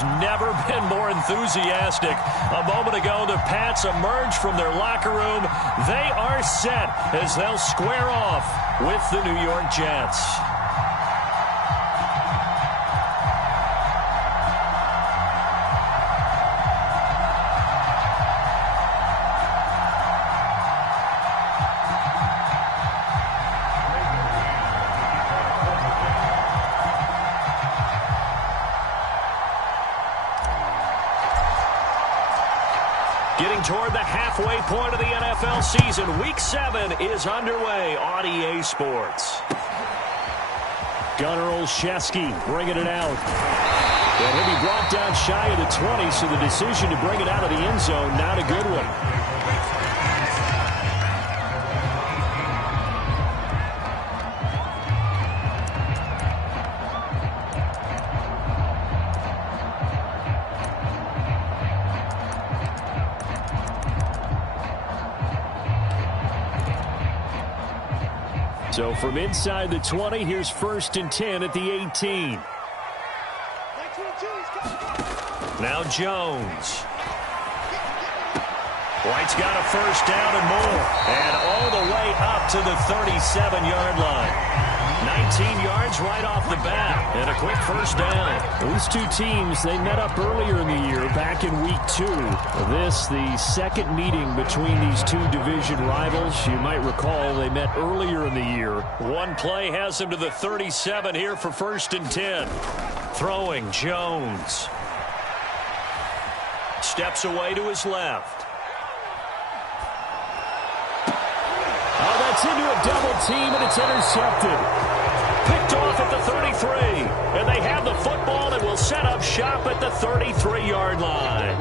has never been more enthusiastic. A moment ago, the Pats emerged from their locker room. They are set as they'll square off with the New York Jets. Getting toward the halfway point of the NFL season, Week 7 is underway on EA Sports. Gunnar Olszewski bringing it out. And he'll be brought down shy of the 20, so the decision to bring it out of the end zone, not a good one. So from inside the 20, here's 1st and 10 at the 18. Now Jones. White's got a first down and more. And all the way up to the 37-yard line. 19 yards right off the bat. And a quick first down. These two teams, they met up earlier in the year, back in Week 2. This, the second meeting between these two division rivals. You might recall they met earlier in the year. One play has him to the 37 here for 1st and 10. Throwing Jones. Steps away to his left. Oh, that's into a double team, and it's intercepted. Picked off at the 33. And they have the football and will set up shop at the 33-yard line.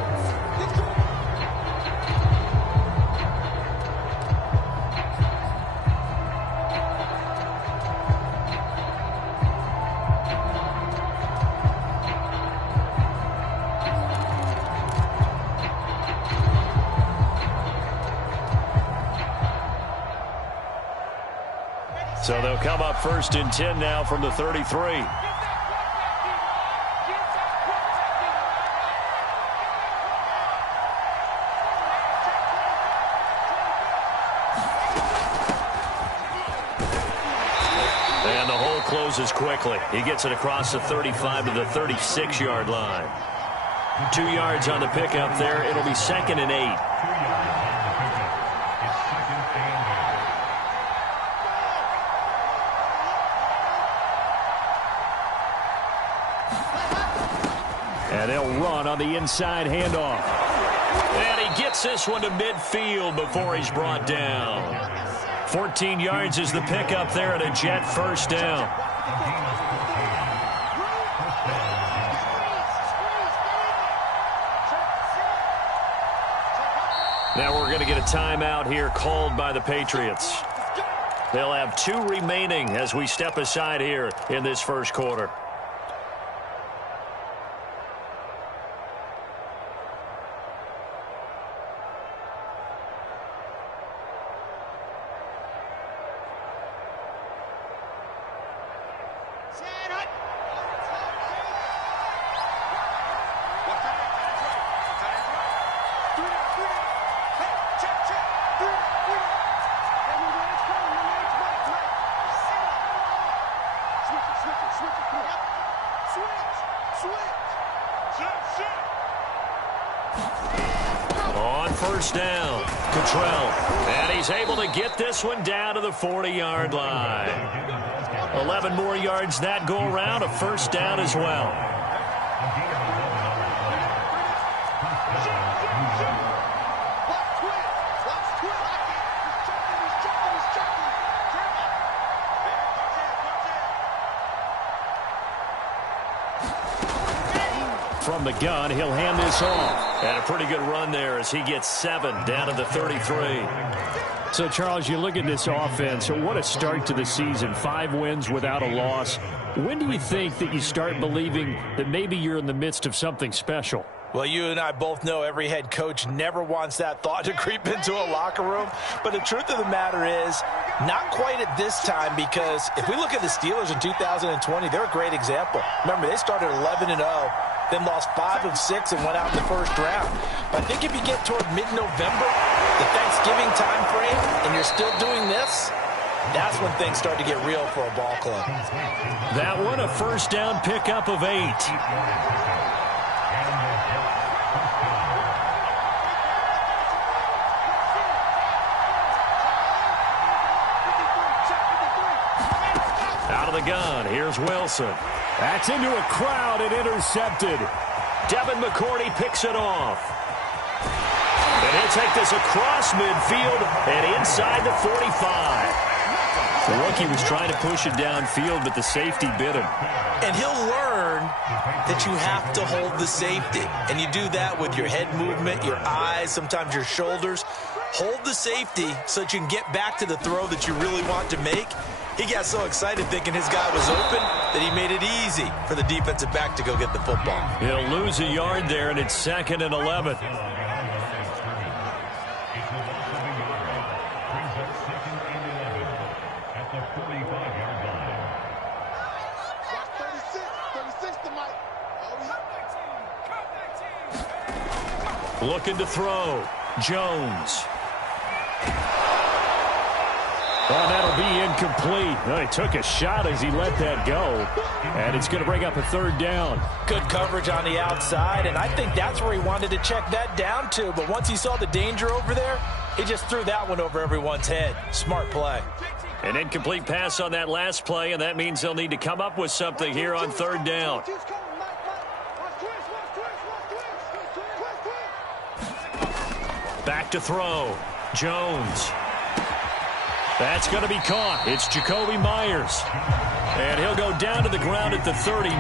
So they'll come up 1st and 10 now from the 33. And the hole closes quickly. He gets it across the 35 to the 36-yard line. 2 yards on the pickup there. It'll be 2nd and 8. And they'll run on the inside handoff. And he gets this one to midfield before he's brought down. 14 yards is the pickup there at a Jet first down. Now we're going to get a timeout here called by the Patriots. They'll have 2 remaining as we step aside here in this first quarter. On first down, Cottrell. And he's able to get this one down to the 40-yard line. 11 more yards that go around, a first down as well. From the gun, he'll hand this off. And a pretty good run there as he gets 7 down to the 33. So, Charles, you look at this offense, what a start to the season. 5 wins without a loss. When do you think that you start believing that maybe you're in the midst of something special? Well, you and I both know every head coach never wants that thought to creep into a locker room. But the truth of the matter is, not quite at this time, because if we look at the Steelers in 2020, they're a great example. Remember, they started 11-0. then lost 5 of 6 and went out in the first round. But I think if you get toward mid-November, the Thanksgiving time frame, and you're still doing this, that's when things start to get real for a ball club. That one, a first down pickup of 8. Out of the gun, here's Wilson. That's into a crowd and intercepted. Devin McCourty picks it off. And he'll take this across midfield and inside the 45. The rookie was trying to push it downfield, but the safety bit him. And he'll learn that you have to hold the safety. And you do that with your head movement, your eyes, sometimes your shoulders. Hold the safety so that you can get back to the throw that you really want to make. He got so excited thinking his guy was open that he made it easy for the defensive back to go get the football. He'll lose a yard there, and it's 2nd and 11. Looking to throw. Jones. Oh, that'll be incomplete. Well, he took a shot as he let that go. And it's going to bring up a 3rd down. Good coverage on the outside, and I think that's where he wanted to check that down to. But once he saw the danger over there, he just threw that one over everyone's head. Smart play. An incomplete pass on that last play, and that means they'll need to come up with something here on 3rd down. Back to throw. Jones. That's going to be caught. It's Jacoby Myers. And he'll go down to the ground at the 39,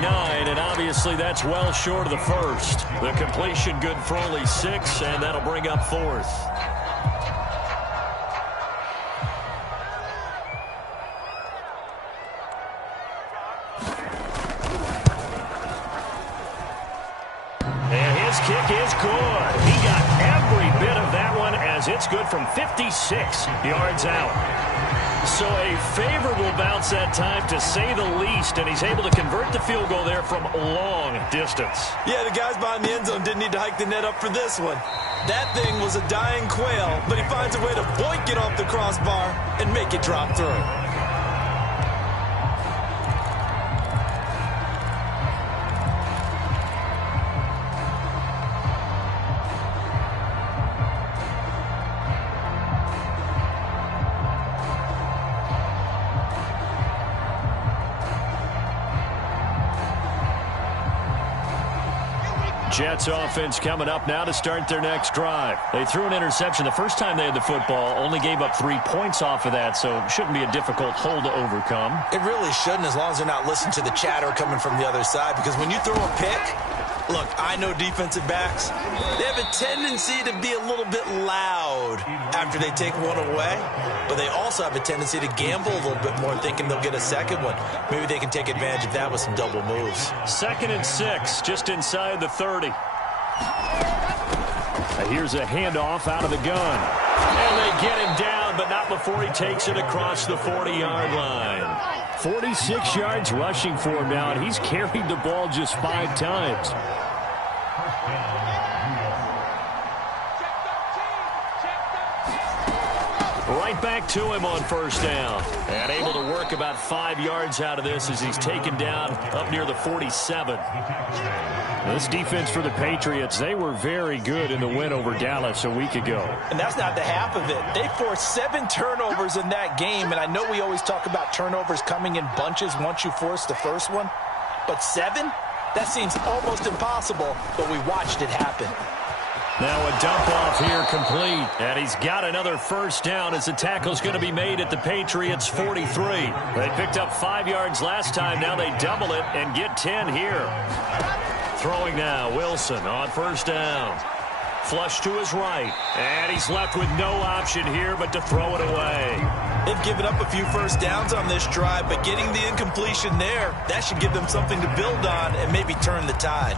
and obviously that's well short of the first. The completion good for only 6, and that'll bring up 4th. And his kick is good. He got every bit of that one as it's good from 56 yards out. So a favorable bounce that time, to say the least, and he's able to convert the field goal there from long distance. Yeah, the guys behind the end zone didn't need to hike the net up for this one. That thing was a dying quail, but he finds a way to boink it off the crossbar and make it drop through. Jets offense coming up now to start their next drive. They threw an interception the first time they had the football, only gave up 3 points off of that, so it shouldn't be a difficult hole to overcome. It really shouldn't, as long as they're not listening to the chatter coming from the other side, because when you throw a pick, look, I know defensive backs, they have a tendency to be a little bit loud after they take one away, but they also have a tendency to gamble a little bit more, thinking they'll get a second one. Maybe they can take advantage of that with some double moves. 2nd and 6, just inside the 30. Here's a handoff out of the gun. And they get him down, but not before he takes it across the 40-yard line. 46 yards rushing for him now, and he's carried the ball just 5 times. Right back to him on first down. And able to work about 5 yards out of this as he's taken down up near the 47. This defense for the Patriots, they were very good in the win over Dallas a week ago. And that's not the half of it. They forced 7 turnovers in that game, and I know we always talk about turnovers coming in bunches once you force the first one. But 7? That seems almost impossible, but we watched it happen. Now a dump off here complete. And he's got another first down as the tackle's going to be made at the Patriots 43. They picked up 5 yards last time. Now they double it and get 10 here. Throwing now, Wilson on first down. Flush to his right. And he's left with no option here but to throw it away. They've given up a few first downs on this drive, but getting the incompletion there, that should give them something to build on and maybe turn the tide.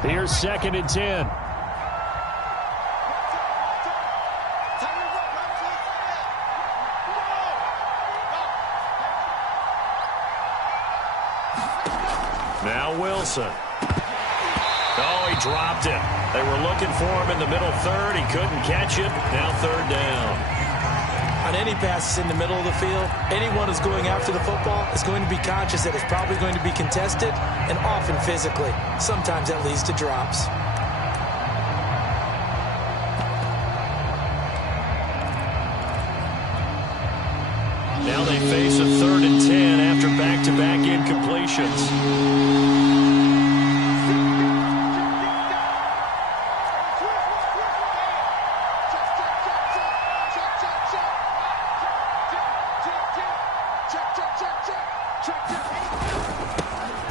Here's 2nd and 10. Now Wilson. Oh, he dropped it. They were looking for him in the middle third. He couldn't catch it. Now third down. On any passes in the middle of the field, anyone who's going after the football is going to be conscious that it's probably going to be contested and often physically. Sometimes that leads to drops. Now they face a 3rd and 10 after back-to-back incompletions.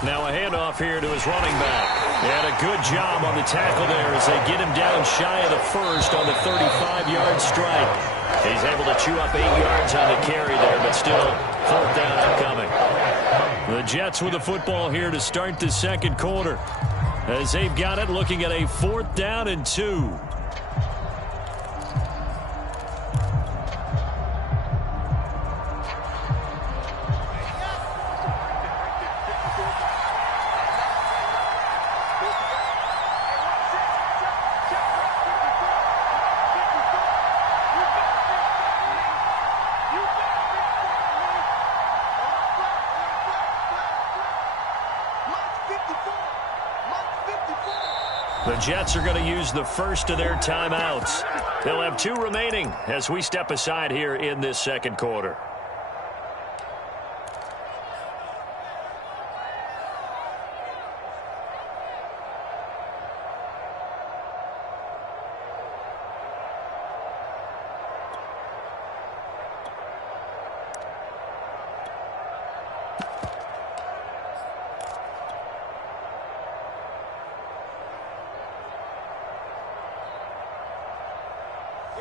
Now a handoff here to his running back. He had a good job on the tackle there as they get him down shy of the first on the 35-yard strike. He's able to chew up 8 yards on the carry there, but still 4th down upcoming. The Jets with the football here to start the second quarter. As they've got it, looking at a 4th down and 2. The Jets are going to use the first of their timeouts. They'll have 2 remaining as we step aside here in this second quarter.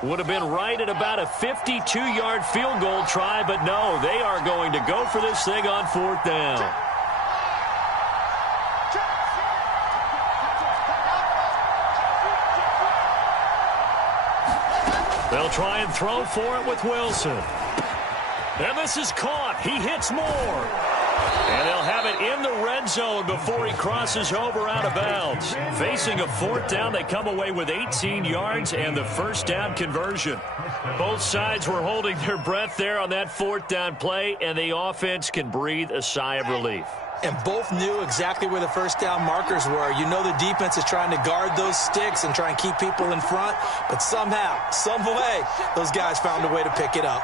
Would have been right at about a 52-yard field goal try, but no, they are going to go for this thing on 4th down. They'll try and throw for it with Wilson. And this is caught. He hits more. And they'll have it in the red zone before he crosses over out of bounds. Facing a 4th down, they come away with 18 yards and the first down conversion. Both sides were holding their breath there on that 4th down play, and the offense can breathe a sigh of relief. And both knew exactly where the first down markers were. You know the defense is trying to guard those sticks and try and keep people in front, but somehow, some way, those guys found a way to pick it up.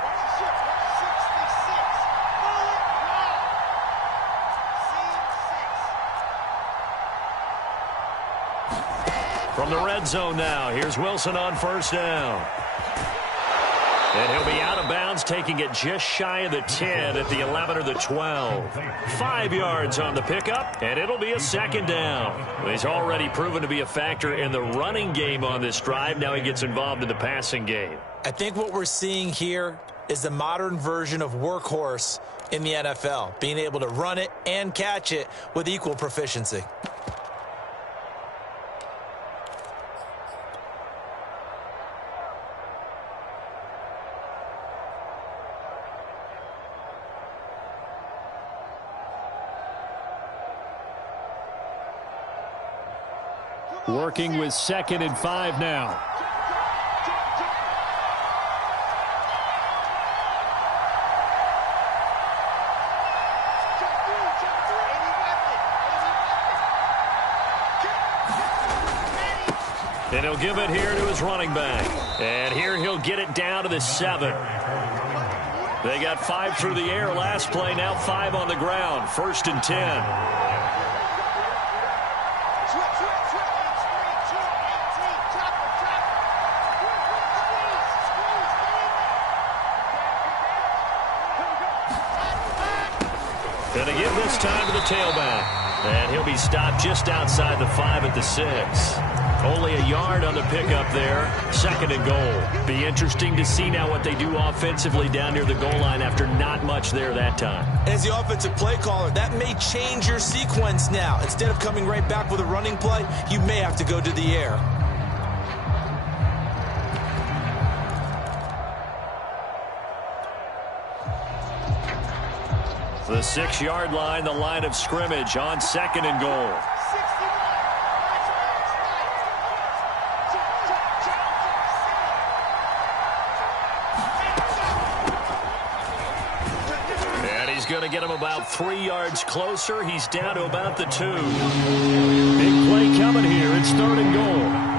From the red zone now, here's Wilson on first down. And he'll be out of bounds, taking it just shy of the 10 at the 11 or the 12. 5 yards on the pickup, and it'll be a second down. He's already proven to be a factor in the running game on this drive. Now he gets involved in the passing game. I think what we're seeing here is the modern version of workhorse in the NFL, being able to run it and catch it with equal proficiency. Working with 2nd and 5 now. And he'll give it here to his running back. And here he'll get it down to the 7. They got 5 through the air last play, now 5 on the ground. 1st and 10. Going to give this time to the tailback. And he'll be stopped just outside the 5 at the 6. Only a yard on the pickup there. 2nd and goal. Be interesting to see now what they do offensively down near the goal line after not much there that time. As the offensive play caller, that may change your sequence now. Instead of coming right back with a running play, you may have to go to the air. The 6-yard line, the line of scrimmage on 2nd and goal. And he's going to get him about 3 yards closer. He's down to about the 2. Big play coming here. It's 3rd and goal.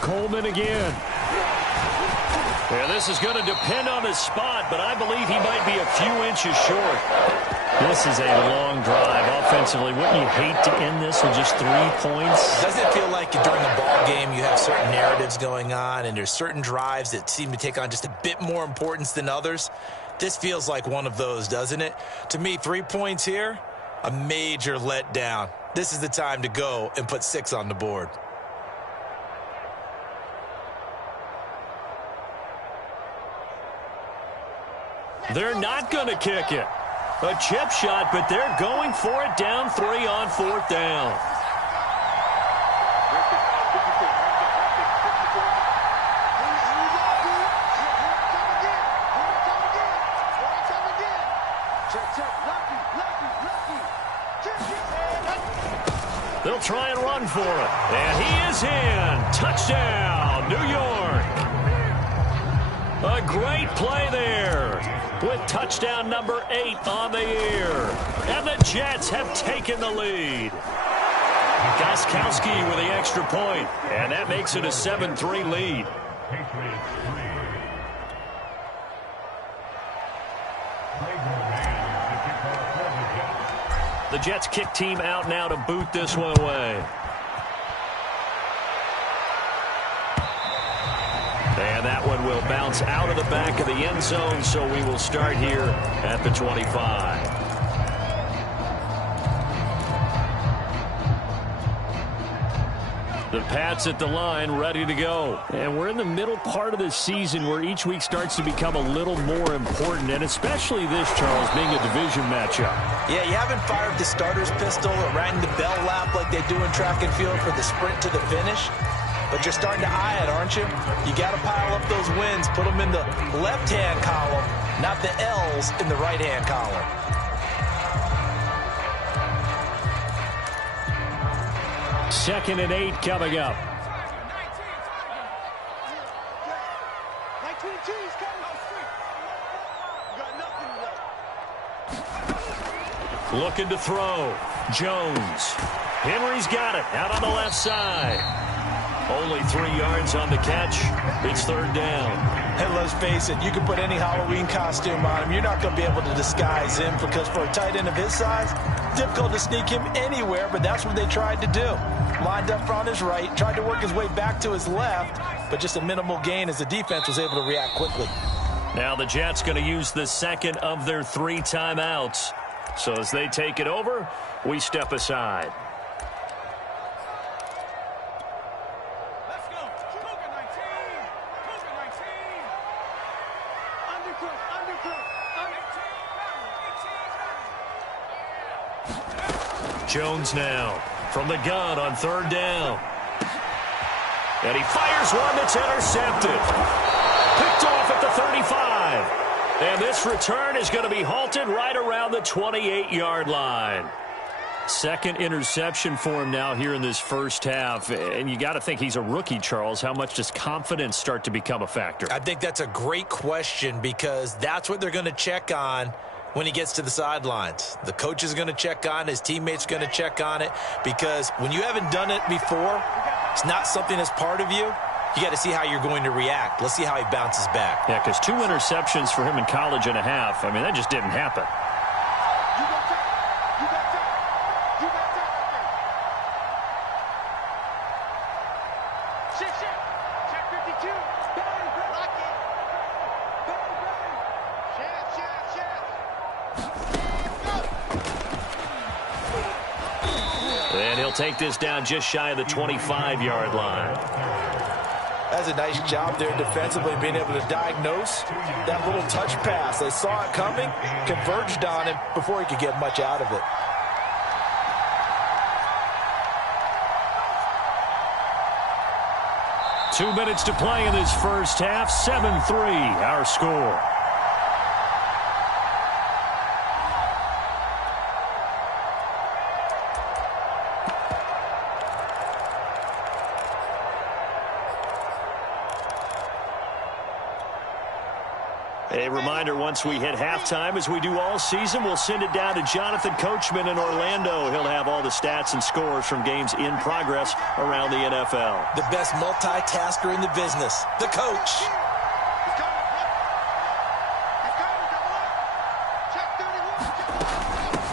Coleman again. Yeah, this is going to depend on his spot, but I believe he might be a few inches short. This is a long drive offensively. Wouldn't you hate to end this with just 3 points? Doesn't it feel like during a ball game you have certain narratives going on and there's certain drives that seem to take on just a bit more importance than others? This feels like one of those, doesn't it? To me, 3 points here, a major letdown. This is the time to go and put 6 on the board. They're not going to kick it. A chip shot, but they're going for it down 3 on 4th down. They'll try and run for it. And he is in. Touchdown, New York. A great play there, with touchdown number 8 on the year. And the Jets have taken the lead. Gostkowski with the extra point, and that makes it a 7-3 lead. The Jets kick team out now to boot this one away. And that one will bounce out of the back of the end zone, so we will start here at the 25. The Pats at the line, ready to go. And we're in the middle part of the season where each week starts to become a little more important, and especially this, Charles, being a division matchup. Yeah, you haven't fired the starter's pistol or rang the bell lap like they do in track and field for the sprint to the finish. But you're starting to eye it, aren't you? You got to pile up those wins, put them in the left-hand column, not the L's in the right-hand column. Second and 8 coming up. Looking to throw. Jones. Henry's got it out on the left side. Only 3 yards on the catch. It's 3rd down. And let's face it, you can put any Halloween costume on him. You're not going to be able to disguise him, because for a tight end of his size, difficult to sneak him anywhere, but that's what they tried to do. Lined up on his right, tried to work his way back to his left, but just a minimal gain as the defense was able to react quickly. Now the Jets going to use the second of their 3 timeouts. So as they take it over, we step aside. Jones now from the gun on 3rd down. And he fires one that's intercepted. Picked off at the 35. And this return is going to be halted right around the 28-yard line. Second interception for him now here in this first half. And you got to think he's a rookie, Charles. How much does confidence start to become a factor? I think that's a great question, because that's what they're going to check on when he gets to the sidelines. The coach is going to check on it. His teammates are going to check on it, because when you haven't done it before, it's not something that's part of you. You got to see how you're going to react. Let's see how he bounces back. Yeah, because 2 interceptions for him in college and a half. I mean, that just didn't happen. take this down just shy of the 25-yard line. That's a nice job there defensively, being able to diagnose that little touch pass. They saw it coming, converged on him before he could get much out of it. Two minutes to play in this first half. 7-3, our score. A reminder, once we hit halftime, as we do all season, we'll send it down to Jonathan Coachman in Orlando. He'll have all the stats and scores from games in progress around the NFL. The best multitasker in the business, the coach.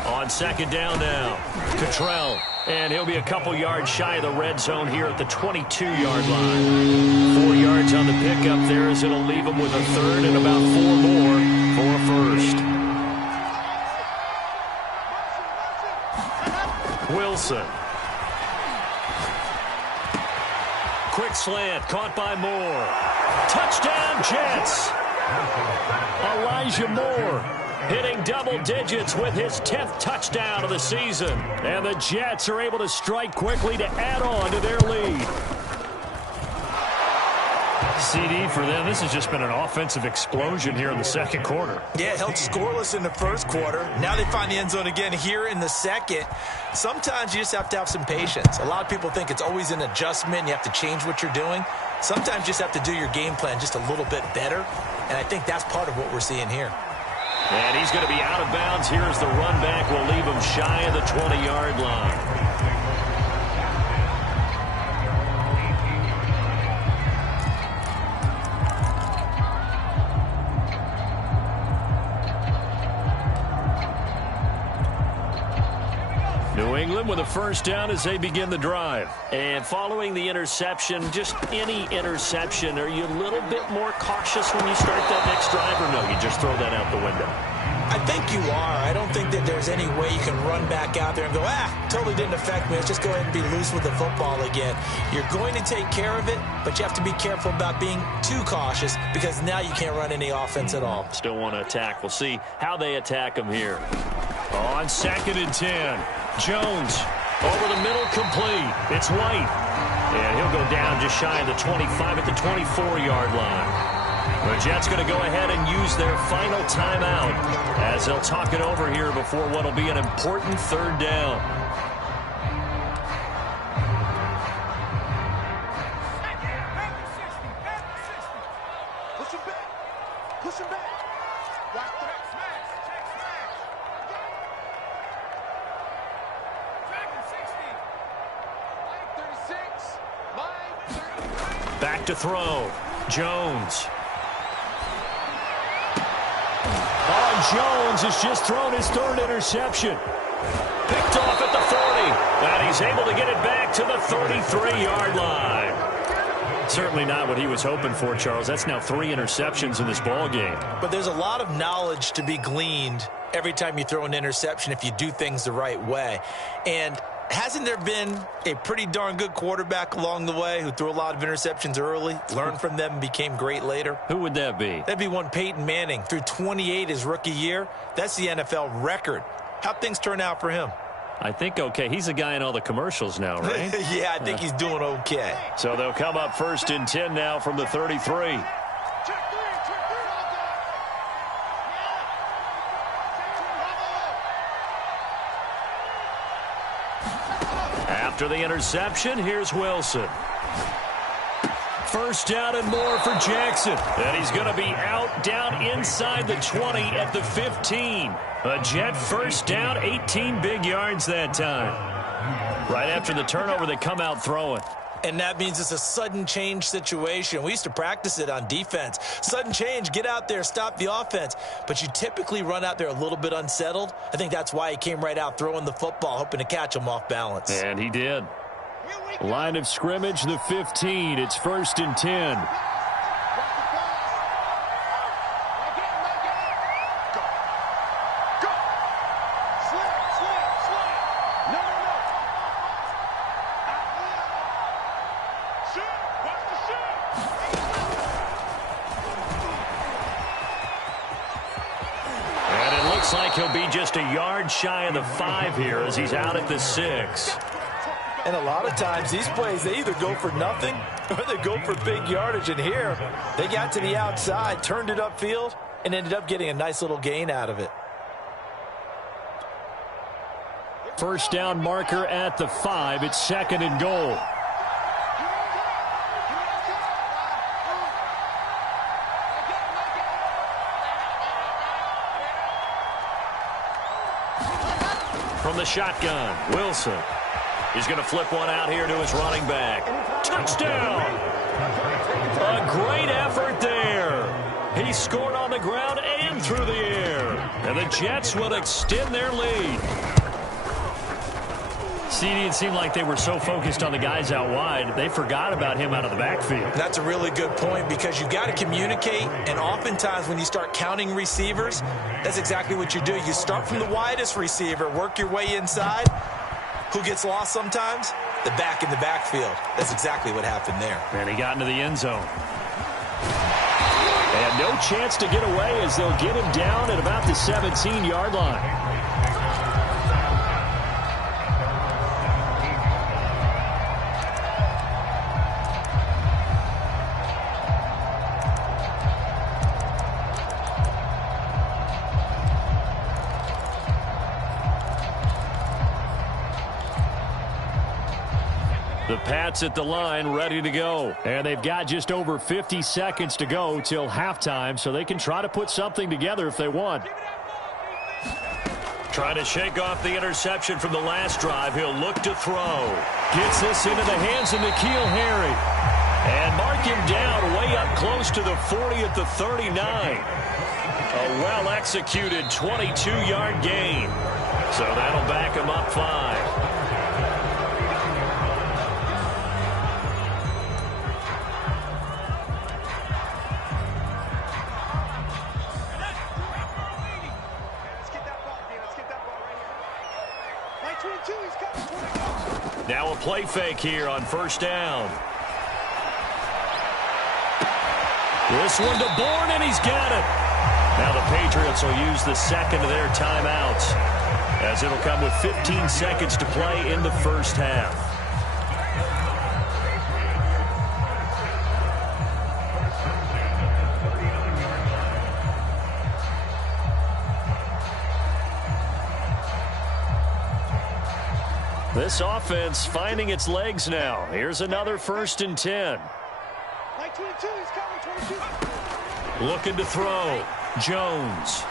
On second down now, Cottrell. And he'll be a couple yards shy of the red zone here at the 22-yard line. 4 yards on the pickup there as it'll leave him with a third and about 4 more for a first. Wilson. Quick slant, caught by Moore. Touchdown, Jets. Elijah Moore hitting double digits with his 10th touchdown of the season. And the Jets are able to strike quickly to add on to their lead. CD for them. This has just been an offensive explosion here in the second quarter. Yeah, held scoreless in the first quarter. Now they find the end zone again here in the second. Sometimes you just have to have some patience. A lot of people think it's always an adjustment. You have to change what you're doing. Sometimes you just have to do your game plan just a little bit better. And I think that's part of what we're seeing here. And he's going to be out of bounds here as the run back will leave him shy of the 20-yard line. New England with a first down as they begin the drive. And following the interception, just any interception, are you a little bit more cautious when you start that next drive, or no, you just throw that out the window? I think you are. I don't think that there's any way you can run back out there and go, totally didn't affect me. Let's just go ahead and be loose with the football again. You're going to take care of it, but you have to be careful about being too cautious because now you can't run any offense at all. Still want to attack. We'll see how they attack him here. On 2nd and 10, Jones over the middle, complete. It's White. And he'll go down just shy of the 25 at the 24-yard line. The Jets going to go ahead and use their final timeout as they'll talk it over here before what will be an important third down. Push him back. Push him back. Watch that. Back to throw. Jones. Jones has just thrown his third interception. Picked off at the 40. And he's able to get it back to the 33-yard line. Certainly not what he was hoping for, Charles. That's now 3 interceptions in this ball game. But there's a lot of knowledge to be gleaned every time you throw an interception if you do things the right way. And hasn't there been a pretty darn good quarterback along the way who threw a lot of interceptions early, learned from them, and became great later? Who would that be? That'd be one Peyton Manning. Threw 28 his rookie year. That's the NFL record. How'd things turn out for him? I think okay. He's a guy in all the commercials now, right? Yeah, I think he's doing okay. So they'll come up 1st and 10 now from the 33. After the interception, here's Wilson. First down and more for Jackson. And he's going to be out down inside the 20 at the 15. A Jet first down, 18 big yards that time. Right after the turnover, they come out throwing. And that means it's a sudden change situation. We used to practice it on defense. Sudden change, get out there, stop the offense. But you typically run out there a little bit unsettled. I think that's why he came right out throwing the football, hoping to catch him off balance. And he did. Line of scrimmage, the 15. It's 1st and 10. like he'll be just a yard shy of the 5 here as he's out at the 6. And a lot of times these plays, they either go for nothing or they go for big yardage. And here, they got to the outside, turned it upfield, and ended up getting a nice little gain out of it. First down marker at the 5. It's 2nd and goal. From the shotgun, Wilson. He's going to flip one out here to his running back. Touchdown! A great effort there. He scored on the ground and through the air. And the Jets will extend their lead. CD, it seemed like they were so focused on the guys out wide, they forgot about him out of the backfield. That's a really good point because you've got to communicate, and oftentimes when you start counting receivers, that's exactly what you do. You start from the widest receiver, work your way inside. Who gets lost sometimes? The back in the backfield. That's exactly what happened there. And he got into the end zone. And no chance to get away as they'll get him down at about the 17-yard line. The Pats at the line, ready to go. And they've got just over 50 seconds to go till halftime, so they can try to put something together if they want. Trying to shake off the interception from the last drive. He'll look to throw. Gets this into the hands of N'Keal Harry. And mark him down way up close to the 40 at the 39. A well-executed 22-yard gain. So that'll back him up 5. Now a play fake here on first down. This one to Bourne, and he's got it. Now the Patriots will use the second of their timeouts, as it'll come with 15 seconds to play in the first half. This offense finding its legs now. Here's another 1st and 10. Looking to throw. Jones.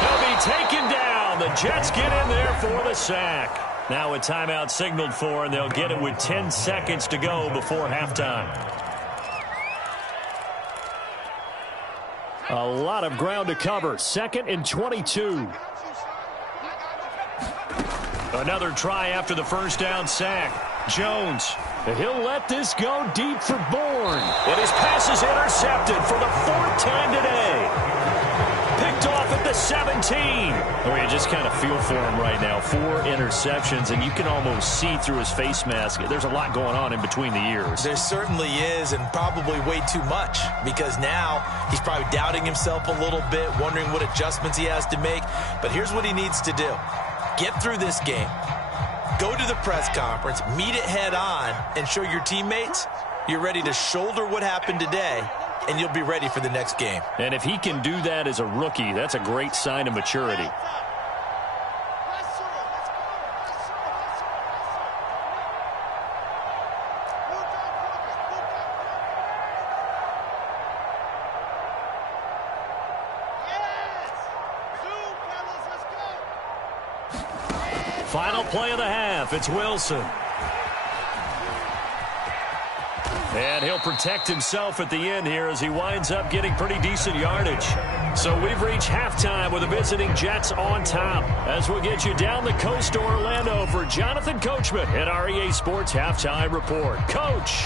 He'll be taken down. The Jets get in there for the sack. Now a timeout signaled for, and they'll get it with 10 seconds to go before halftime. A lot of ground to cover. 2nd and 22. Another try after the first down sack. Jones. He'll let this go deep for Bourne. And his pass is intercepted for the 4th time today. Picked off at the 17. Oh, you just kind of feel for him right now. 4 interceptions, and you can almost see through his face mask. There's a lot going on in between the ears. There certainly is, and probably way too much, because now he's probably doubting himself a little bit, wondering what adjustments he has to make. But here's what he needs to do. Get through this game, go to the press conference, meet it head on, and show your teammates you're ready to shoulder what happened today, and you'll be ready for the next game. And if he can do that as a rookie, that's a great sign of maturity. Final play of the half. It's Wilson. And he'll protect himself at the end here as he winds up getting pretty decent yardage. So we've reached halftime with the visiting Jets on top. As we'll get you down the coast to Orlando for Jonathan Coachman at our EA Sports Halftime Report. Coach.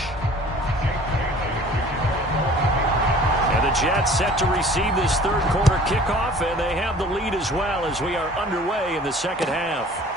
And the Jets set to receive this 3rd quarter kickoff, and they have the lead as well as we are underway in the second half.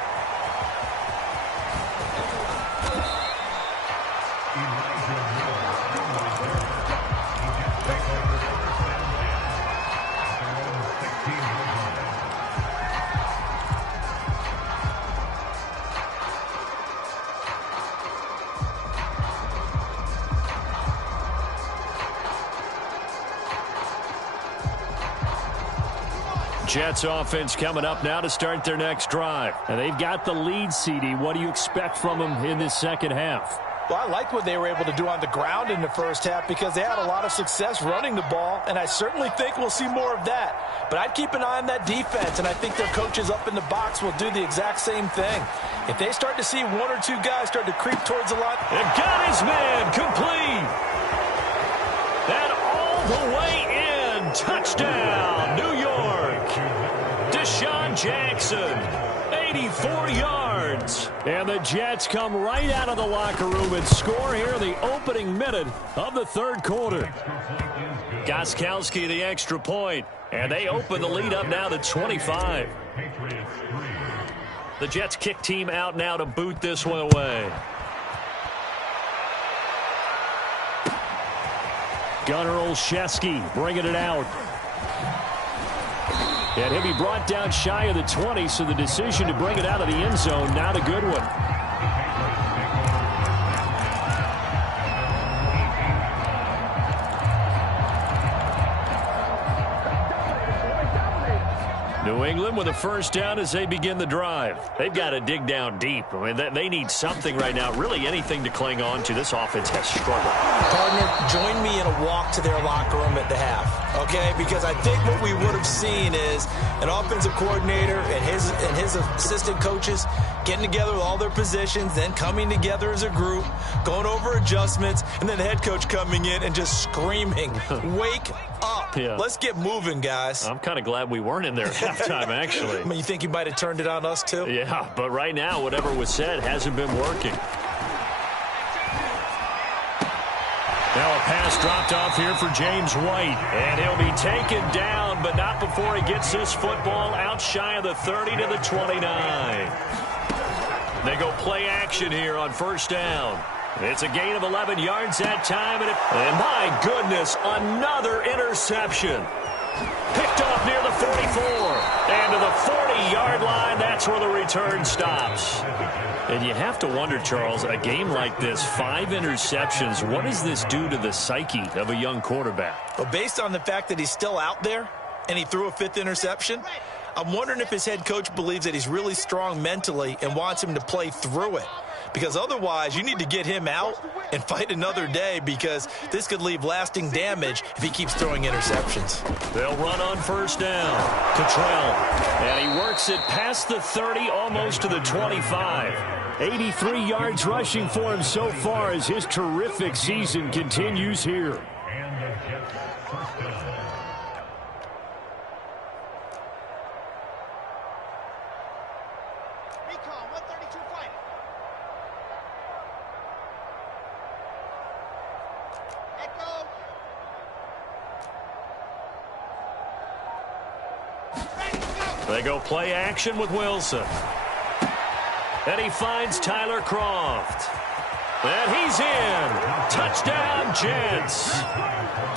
Jets offense coming up now to start their next drive. And they've got the lead, CD. What do you expect from them in this second half? Well, I like what they were able to do on the ground in the first half because they had a lot of success running the ball, and I certainly think we'll see more of that. But I'd keep an eye on that defense, and I think their coaches up in the box will do the exact same thing. If they start to see one or two guys start to creep towards the line. And got his man complete. And all the way in. Touchdown, New York. Deshaun Jackson, 84 yards. And the Jets come right out of the locker room and score here in the opening minute of the third quarter. Gostkowski the extra point, and they open the lead up now to 25. The Jets kick team out now to boot this one away. Gunnar Olszewski bringing it out. And he'll be brought down shy of the 20, so the decision to bring it out of the end zone, not a good one. New England with a first down as they begin the drive. They've got to dig down deep. I mean, they need something right now, really anything to cling on to. This offense has struggled. Partner, join me in a walk to their locker room at the half, okay? Because I think what we would have seen is an offensive coordinator and his assistant coaches getting together with all their positions, then coming together as a group, going over adjustments, and then the head coach coming in and just screaming, wake up. Yeah. Let's get moving, guys. I'm kind of glad we weren't in there at halftime, actually. I mean, you think he might have turned it on us, too? Yeah, but right now, whatever was said hasn't been working. Now a pass dropped off here for James White. And he'll be taken down, but not before he gets this football out shy of the 30 to the 29. They go play action here on first down. It's a gain of 11 yards that time. And my goodness, another interception. Picked off near the 44. And to the 40-yard line, that's where the return stops. And you have to wonder, Charles, a game like this, 5 interceptions, what does this do to the psyche of a young quarterback? Well, based on the fact that he's still out there and he threw a 5th interception, I'm wondering if his head coach believes that he's really strong mentally and wants him to play through it. Because otherwise, you need to get him out and fight another day because this could leave lasting damage if he keeps throwing interceptions. They'll run on first down. Cottrell. And he works it past the 30, almost to the 25. 83 yards rushing for him so far as his terrific season continues here. They go play action with Wilson. And he finds Tyler Kroft. And he's in. Touchdown, Jets.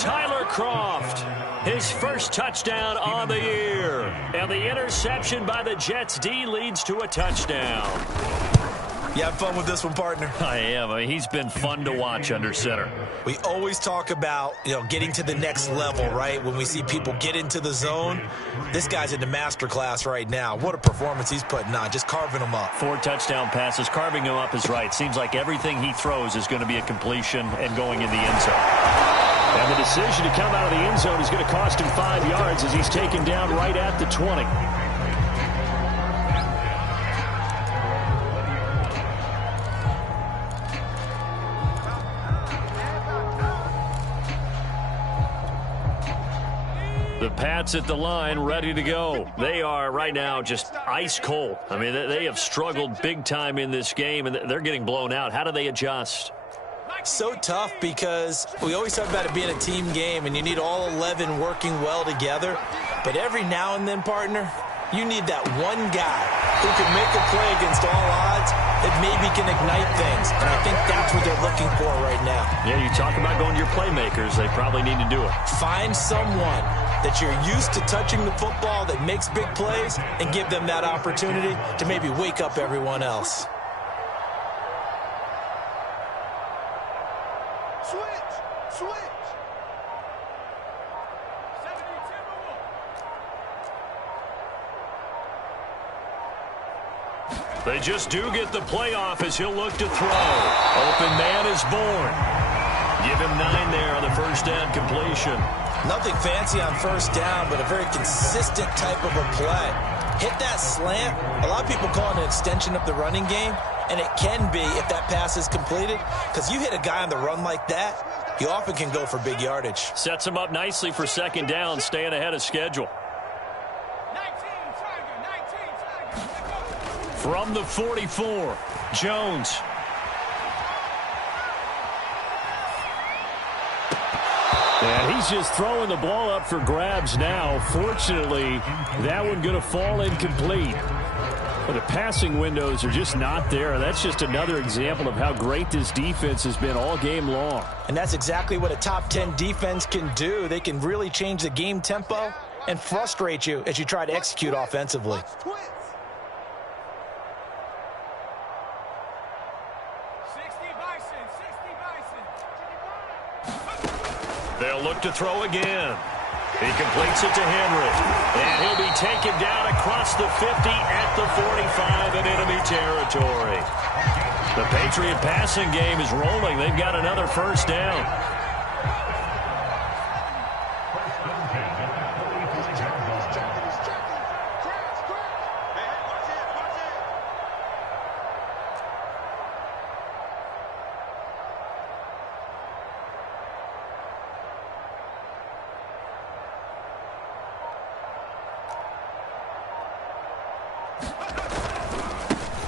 Tyler Kroft, his first touchdown on the year. And the interception by the Jets D leads to a touchdown. You have fun with this one, partner? I am. I mean, he's been fun to watch under center. We always talk about, getting to the next level, right? When we see people get into the zone, this guy's in the master class right now. What a performance he's putting on, just carving them up. 4 touchdown passes. Carving him up is right. Seems like everything he throws is going to be a completion and going in the end zone. And the decision to come out of the end zone is going to cost him 5 yards as he's taken down right at the 20. The Pats at the line, ready to go. They are right now just ice cold. I mean, they have struggled big time in this game, and they're getting blown out. How do they adjust? So tough because we always talk about it being a team game, and you need all 11 working well together. But every now and then, partner, you need that one guy who can make a play against all odds that maybe can ignite things. And I think that's what they're looking for right now. Yeah, you talk about going to your playmakers. They probably need to do it. Find someone that you're used to touching the football that makes big plays and give them that opportunity to maybe wake up everyone else. They just do get the playoff as he'll look to throw. Open man is born. Give him 9 there on the first down completion. Nothing fancy on first down, but a very consistent type of a play. Hit that slant. A lot of people call it an extension of the running game, and it can be if that pass is completed, because you hit a guy on the run like that, he often can go for big yardage. Sets him up nicely for second down, staying ahead of schedule. From the 44, Jones. And he's just throwing the ball up for grabs now. Fortunately, that one going to fall incomplete. But the passing windows are just not there. That's just another example of how great this defense has been all game long. And that's exactly what a top 10 defense can do. They can really change the game tempo and frustrate you as you try to execute offensively. They'll look to throw again. He completes it to Henry. And he'll be taken down across the 50 at the 45 in enemy territory. The Patriot passing game is rolling. They've got another first down.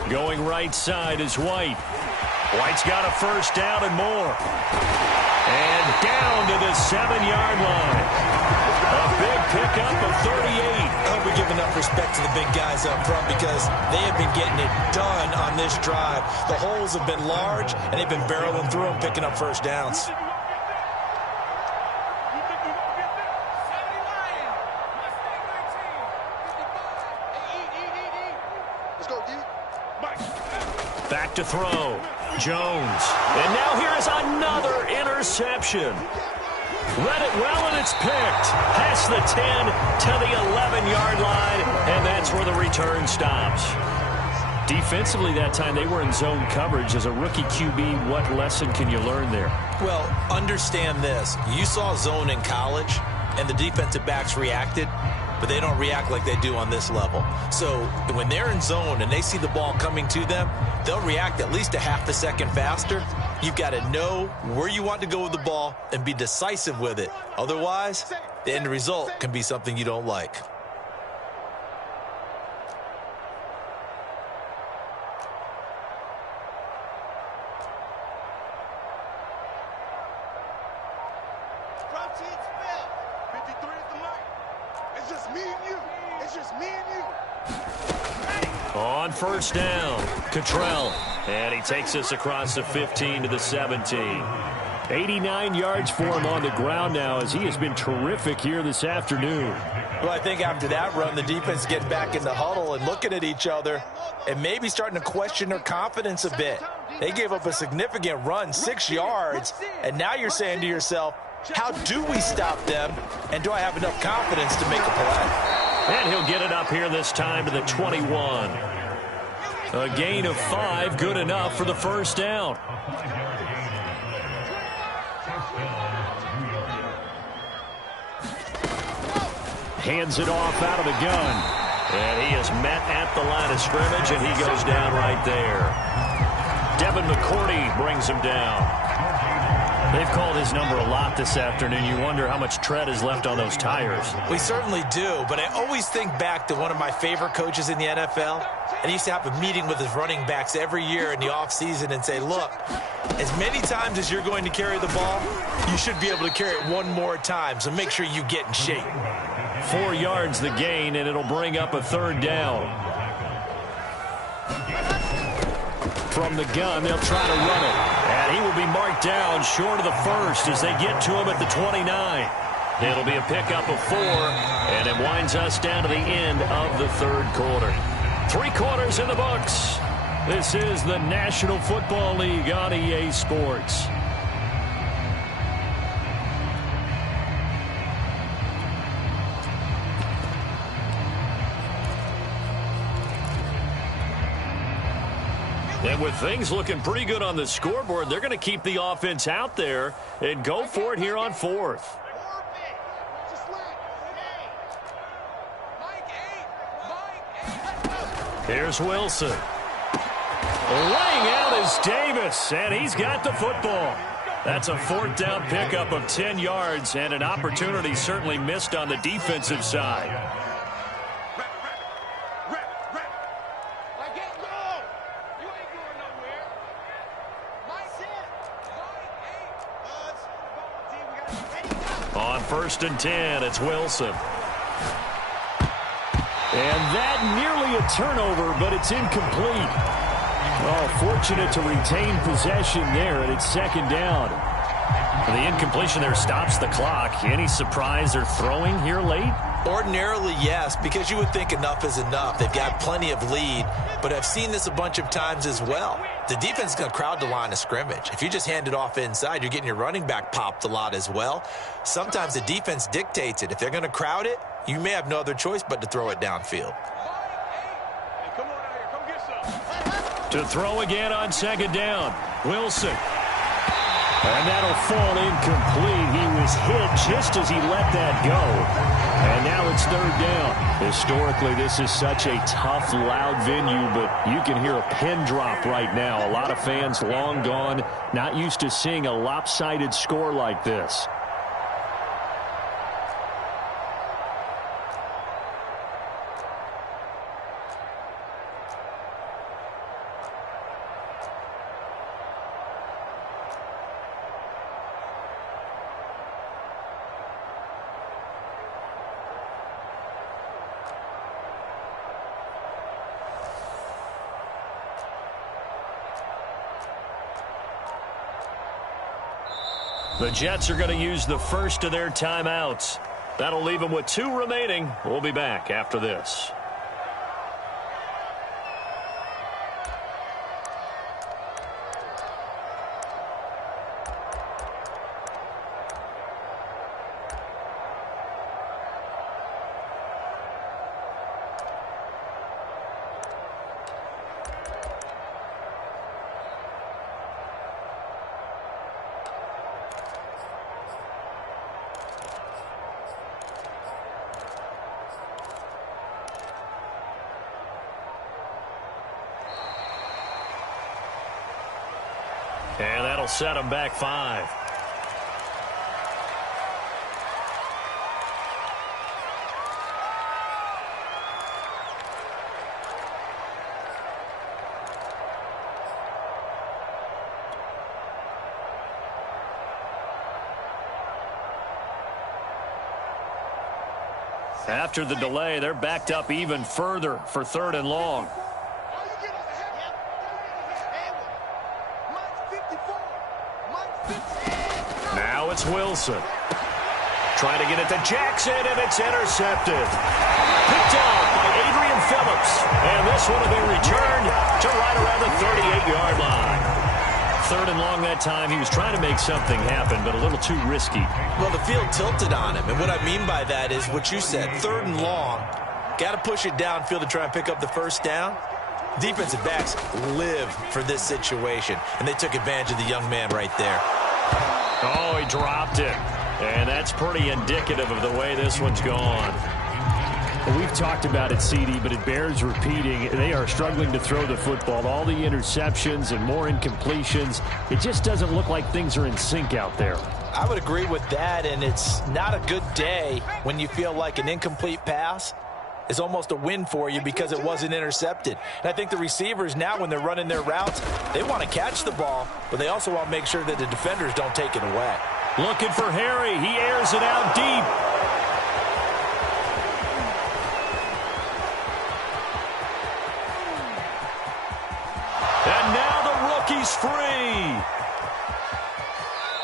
Going right side is White. White's got a first down and more. And down to the 7-yard line. A big pickup of 38. I hope we give enough respect to the big guys up front because they have been getting it done on this drive. The holes have been large, and they've been barreling through them, picking up first downs. Back to throw. Jones. And now here's another interception. Read it well, and it's picked. Past the 10 to the 11-yard line, and that's where the return stops. Defensively that time, they were in zone coverage. As a rookie QB, what lesson can you learn there? Well, understand this. You saw zone in college, and the defensive backs reacted, but they don't react like they do on this level. So when they're in zone and they see the ball coming to them, they'll react at least a half a second faster. You've got to know where you want to go with the ball and be decisive with it. Otherwise, the end result can be something you don't like. On first down, Cottrell. And he takes us across the 15 to the 17. 89 yards for him on the ground now as he has been terrific here this afternoon. Well, I think after that run, the defense gets back in the huddle and looking at each other and maybe starting to question their confidence a bit. They gave up a significant run, 6 yards, and now you're saying to yourself, how do we stop them, and do I have enough confidence to make a play? And he'll get it up here this time to the 21. A gain of 5, good enough for the first down. Hands it off out of the gun. And he is met at the line of scrimmage, and he goes down right there. Devin McCourty brings him down. They've called his number a lot this afternoon. You wonder how much tread is left on those tires. We certainly do, but I always think back to one of my favorite coaches in the NFL, and he used to have a meeting with his running backs every year in the offseason and say, look, as many times as you're going to carry the ball, you should be able to carry it one more time, so make sure you get in shape. 4 yards the gain, and it'll bring up a third down. From the gun, they'll try to run it. And he will be marked down short of the first as they get to him at the 29. It'll be a pickup of 4, and it winds us down to the end of the third quarter. 3 quarters in the books. This is the National Football League on EA Sports. And with things looking pretty good on the scoreboard, they're going to keep the offense out there and go for it here on fourth. Here's Wilson. Laying out is Davis, and he's got the football. That's a fourth down pickup of 10 yards and an opportunity certainly missed on the defensive side. On 1st and 10, it's Wilson. And that nearly a turnover, but it's incomplete. Oh, fortunate to retain possession there, and it's 2nd down. The incompletion there stops the clock. Any surprise they're throwing here late? Ordinarily, yes, because you would think enough is enough. They've got plenty of lead, but I've seen this a bunch of times as well. The defense is going to crowd the line of scrimmage. If you just hand it off inside, you're getting your running back popped a lot as well. Sometimes the defense dictates it. If they're going to crowd it, you may have no other choice but to throw it downfield. To throw again on 2nd down, Wilson. And that'll fall incomplete. He was hit just as he let that go. And now it's 3rd down. Historically, this is such a tough, loud venue, but you can hear a pin drop right now. A lot of fans long gone, not used to seeing a lopsided score like this. The Jets are going to use the first of their timeouts. That'll leave them with 2 remaining. We'll be back after this. And that'll set them back 5. After the delay, they're backed up even further for 3rd and long. Now it's Wilson. Trying to get it to Jackson, and it's intercepted. Picked off by Adrian Phillips. And this one will be returned to right around the 38-yard line. 3rd and long that time. He was trying to make something happen, but a little too risky. Well, the field tilted on him, and what I mean by that is what you said. 3rd and long. Got to push it downfield to try and pick up the 1st down. Defensive backs live for this situation, and they took advantage of the young man right there. Oh, he dropped it. And that's pretty indicative of the way this one's gone. Well, we've talked about it, CD, but it bears repeating. They are struggling to throw the football. All the interceptions and more incompletions. It just doesn't look like things are in sync out there. I would agree with that, and it's not a good day when you feel like an incomplete pass is almost a win for you because it wasn't intercepted. And I think the receivers now, when they're running their routes, they want to catch the ball, but they also want to make sure that the defenders don't take it away. Looking for Harry. He airs it out deep. And now the rookie's free.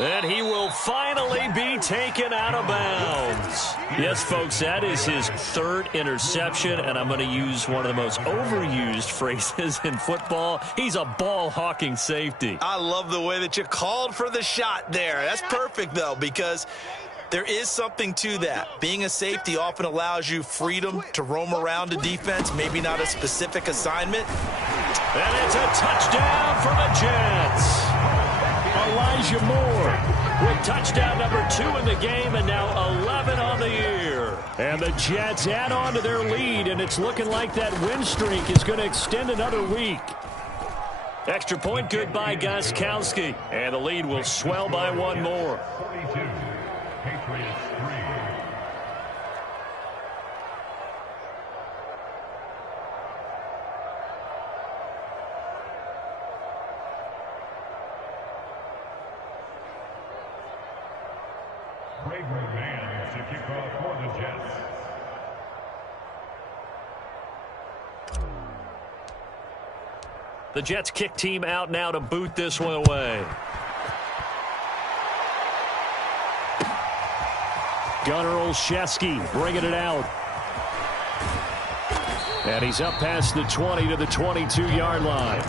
And he will finally be taken out of bounds. Yes, folks, that is his 3rd interception, and I'm going to use one of the most overused phrases in football. He's a ball-hawking safety. I love the way that you called for the shot there. That's perfect, though, because there is something to that. Being a safety often allows you freedom to roam around a defense, maybe not a specific assignment. And it's a touchdown for the Jets. Elijah Moore with touchdown number 2 in the game, and now 11 on the year. And the Jets add on to their lead, and it's looking like that win streak is going to extend another week. Extra point good by Gostkowski, and the lead will swell by 1 more. 42, Patriots 3. Fragrant man to kick off for the Jets. The Jets kick team out now to boot this one away. Gunnar Olszewski bringing it out. And he's up past the 20 to the 22-yard line.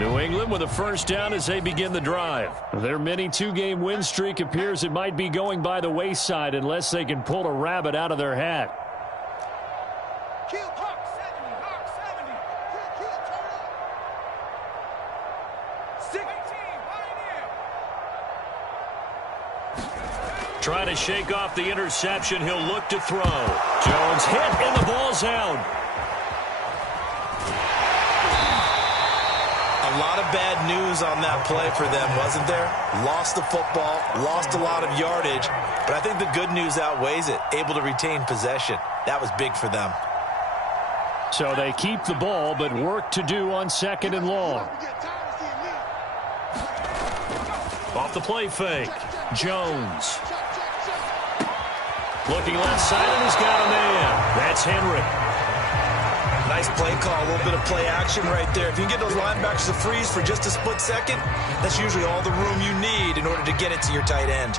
New England with a first down as they begin the drive. Their mini 2-game win streak appears it might be going by the wayside unless they can pull a rabbit out of their hat. Kill Hawk 70, Hawk 70. Kill, turn. 16, Trying to shake off the interception. He'll look to throw. Jones hit and the ball's out. A lot of bad news on that play for them, wasn't there? Lost the football, lost a lot of yardage, but I think the good news outweighs it. Able to retain possession. That was big for them. So they keep the ball, but work to do on 2nd and long. Off the play fake. Jones. Looking left side, and he's got a man. That's Henry. Nice play call, a little bit of play action right there. If you can get those linebackers to freeze for just a split second, that's usually all the room you need in order to get it to your tight end.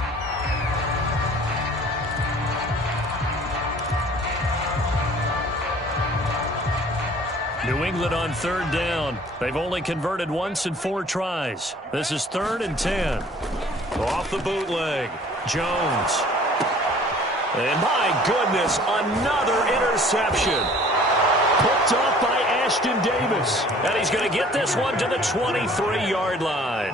New England on 3rd down. They've only converted once in 4 tries. This is 3rd and 10. Off the bootleg. Jones. And my goodness, another interception. Picked off by Ashton Davis. And he's going to get this one to the 23-yard line.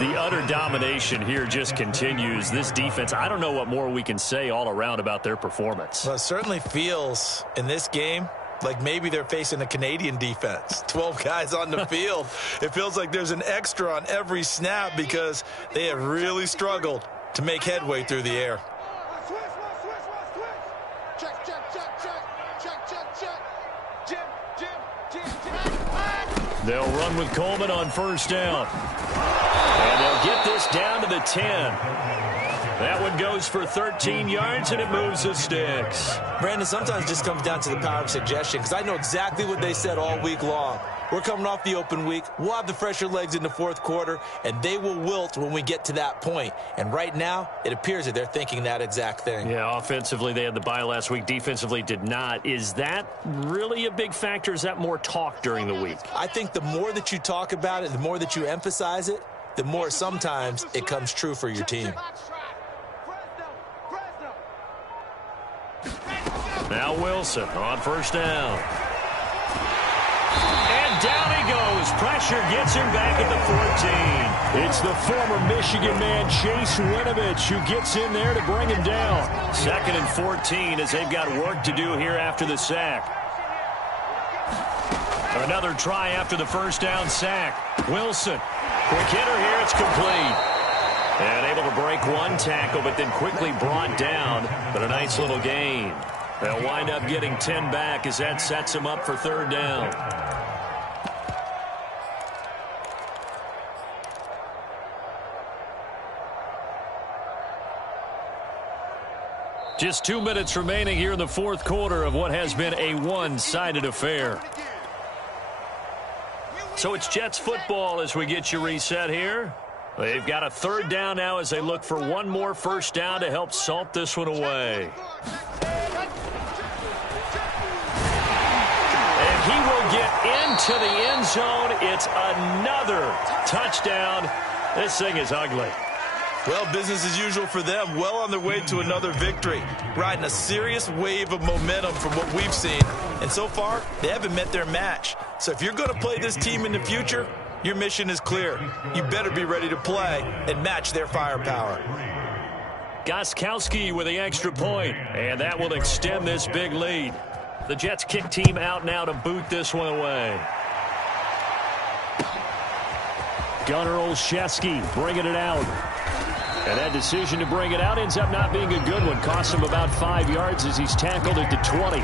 The utter domination here just continues. This defense, I don't know what more we can say all around about their performance. Well, it certainly feels in this game like maybe they're facing a Canadian defense. 12 guys on the field. It feels like there's an extra on every snap because they have really struggled to make headway through the air. They'll run with Coleman on 1st down. And they'll get this down to the 10. That one goes for 13 yards, and it moves the sticks. Brandon, sometimes it just comes down to the power of suggestion, because I know exactly what they said all week long. We're coming off the open week. We'll have the fresher legs in the 4th quarter, and they will wilt when we get to that point. And right now, it appears that they're thinking that exact thing. Yeah, offensively, they had the bye last week. Defensively, did not. Is that really a big factor? Is that more talk during the week? I think the more that you talk about it, the more that you emphasize it, the more sometimes it comes true for your team. Now Wilson on 1st down. And down he goes. Pressure gets him back at the 14. It's the former Michigan man, Chase Winovich, who gets in there to bring him down. 2nd and 14 as they've got work to do here after the sack. Another try after the 1st down sack. Wilson. Quick hitter here. It's complete. And able to break one tackle, but then quickly brought down. But a nice little gain. They'll wind up getting 10 back as that sets them up for 3rd down. Just 2 minutes remaining here in the 4th quarter of what has been a one-sided affair. So it's Jets football as we get you reset here. They've got a 3rd down now as they look for one more 1st down to help salt this one away. And he will get into the end zone. It's another touchdown This thing is ugly. Well, business as usual for them. Well on their way to another victory. Riding a serious wave of momentum from what we've seen. And so far, they haven't met their match. So if you're going to play this team in the future, your mission is clear. You better be ready to play and match their firepower. Gostkowski with the extra point, and that will extend this big lead. The Jets kick team out now to boot this one away. Gunnar Olszewski bringing it out. And that decision to bring it out ends up not being a good one. Costs him about 5 yards as he's tackled at the 20.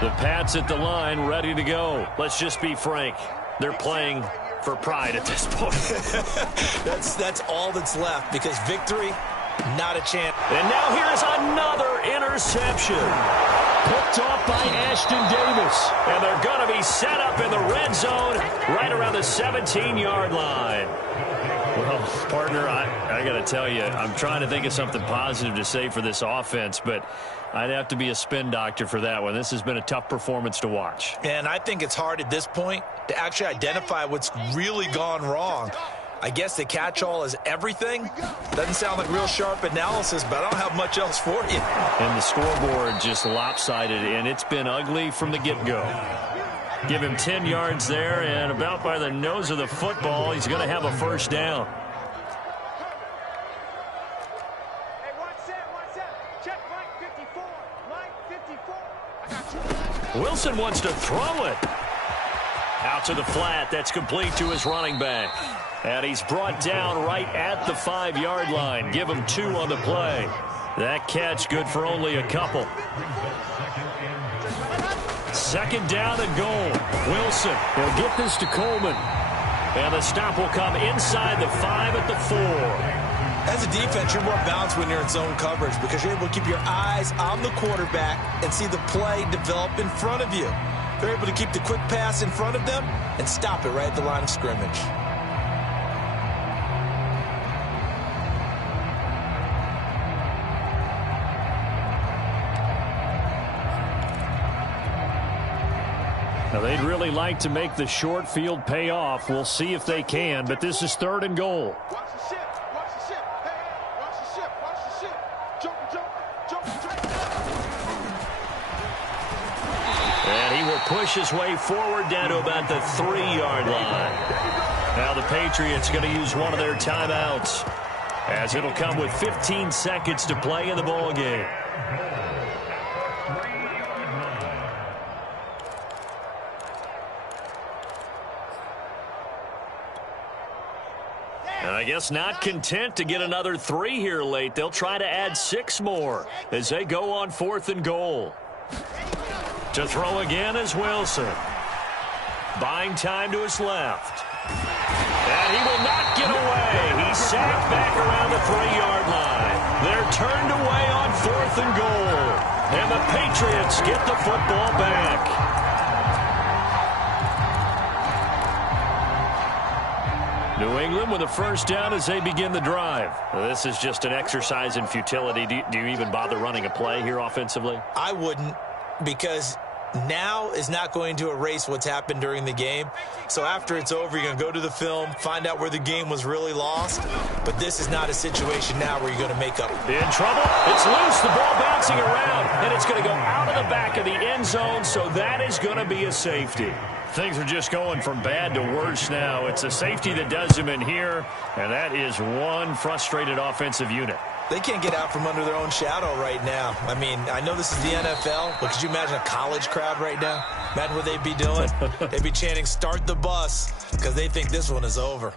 The Pats at the line, ready to go. Let's just be frank. They're playing for pride at this point. That's all that's left, because victory, not a chance. And now here's another interception. Picked off by Ashton Davis. And they're going to be set up in the red zone right around the 17-yard line. Well, partner, I got to tell you, I'm trying to think of something positive to say for this offense, but I'd have to be a spin doctor for that one. This has been a tough performance to watch. And I think it's hard at this point to actually identify what's really gone wrong. I guess the catch-all is everything. Doesn't sound like real sharp analysis, but I don't have much else for you. And the scoreboard just lopsided, and it's been ugly from the get-go. Give him 10 yards there, and about by the nose of the football, he's going to have a first down. Hey, watch that. Check line 54. Line 54. Wilson wants to throw it. Out to the flat. That's complete to his running back. And he's brought down right at the 5-yard line. Give him 2 on the play. That catch good for only a couple. Second down and goal. Wilson will get this to Coleman. And the stop will come inside the 5 at the 4. As a defense, you're more balanced when you're in zone coverage because you're able to keep your eyes on the quarterback and see the play develop in front of you. They're able to keep the quick pass in front of them and stop it right at the line of scrimmage. Now, they'd really like to make the short field pay off. We'll see if they can, but this is 3rd and goal. Watch the ship. Watch the ship. Hey, watch the ship. Watch the ship. Jump. And he will push his way forward down to about the 3-yard line. Now the Patriots going to use one of their timeouts, as it'll come with 15 seconds to play in the ball game. And I guess not content to get another 3 here late. They'll try to add 6 more as they go on 4th and goal. To throw again is Wilson. Buying time to his left. And he will not get away. He's sacked back around the 3-yard line. They're turned away on 4th and goal. And the Patriots get the football back. New England with a first down as they begin the drive. Now, this is just an exercise in futility. Do you even bother running a play here offensively? I wouldn't, because now is not going to erase what's happened during the game. So after it's over, you're going to go to the film, find out where the game was really lost. But this is not a situation now where you're going to make up. In trouble. It's loose. The ball bouncing around, and it's going to go out of the back of the end zone, so that is going to be a safety. Things are just going from bad to worse now. It's a safety that does him in here, and that is one frustrated offensive unit. They can't get out from under their own shadow right now. I mean, I know this is the NFL, but could you imagine a college crowd right now? Imagine what they'd be doing. They'd be chanting, "Start the bus," because they think this one is over.